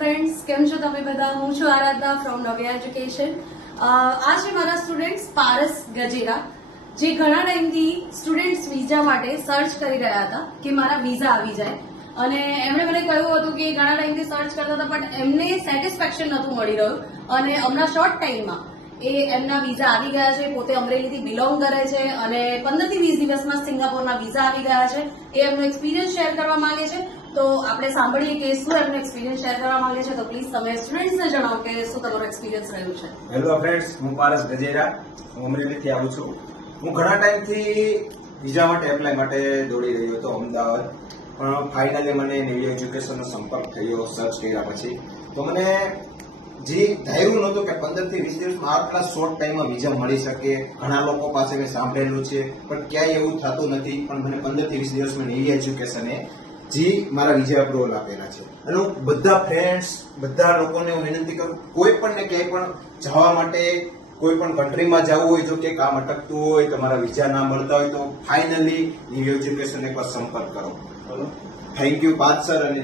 Friends, કેમ છો તમે બધા? હું છું આરાધના ફ્રોમ નવ્યા એજ્યુકેશન. આ છે મારા સ્ટુડન્ટ્સ પારસ ગજેરા, જે ઘણા ટાઈમથી સ્ટુડન્ટ્સ વિઝા માટે સર્ચ કરી રહ્યા હતા કે મારા વિઝા આવી જાય, અને એમણે મને કહ્યું હતું કે ઘણા ટાઈમથી સર્ચ કરતા હતા પણ એમને સેટિસ્ફેક્શન નહોતું મળી રહ્યું, અને હમણાં શોર્ટ ટાઈમમાં એમના વિઝા આવી ગયા છે. પોતે અમરેલીથી બિલોંગ કરે છે અને 15 થી 20 દિવસમાં સિંગાપોરના વિઝા આવી ગયા છે. એ એમનો એક્સપિરિયન્સ શેર કરવા માંગે છે. તો આપણે સાંભળીએ કે શું એમનો એક્સપિરિયન્સ શેર કરવા માંગે છે. તો પ્લીઝ તમે સ્ટુડન્ટ્સને જણાવો કે શું તમારો એક્સપિરિયન્સ રહ્યું છે. હેલો ફ્રેન્ડ્સ, હું પારસ ગજેરા, હું અમરેલીથી આવું છું. હું ઘણા ટાઈમથી વિઝા માટે એપ્લાય માટે દોડી રહ્યો હતો અમદાવાદ, પણ ફાઇનલી મને નેવી એજ્યુકેશનનો સંપર્ક થયો સર્ચ કર્યા પછી. તો મને જે ધાર્યું નહોતું કે 15 થી 20 દિવસમાં આટલા શોર્ટ ટાઈમમાં વિઝા મળી શકે. ઘણા લોકો પાસે મેં સાંભળેલું છે પણ ક્યાંય એવું થતું નથી. પણ મને 15 થી 20 દિવસમાં નેવી એજ્યુકેશને જે મારા વિઝા અપ્રુવલ આપેલા છે. અને હું બધા ફ્રેન્ડ્સ, બધા લોકોને હું વિનંતી કરું, કોઈ પણ ને ક્યાંય પણ જવા માટે, કોઈ પણ કન્ટ્રીમાં જવું હોય, જો કે કામ અટકતું હોય, તમારા વિઝા ના મળતા હોય, તો ફાઇનલી નેવી એજ્યુકેશન એકવાર સંપર્ક કરો. થેન્ક યુ પાર્થ સર અને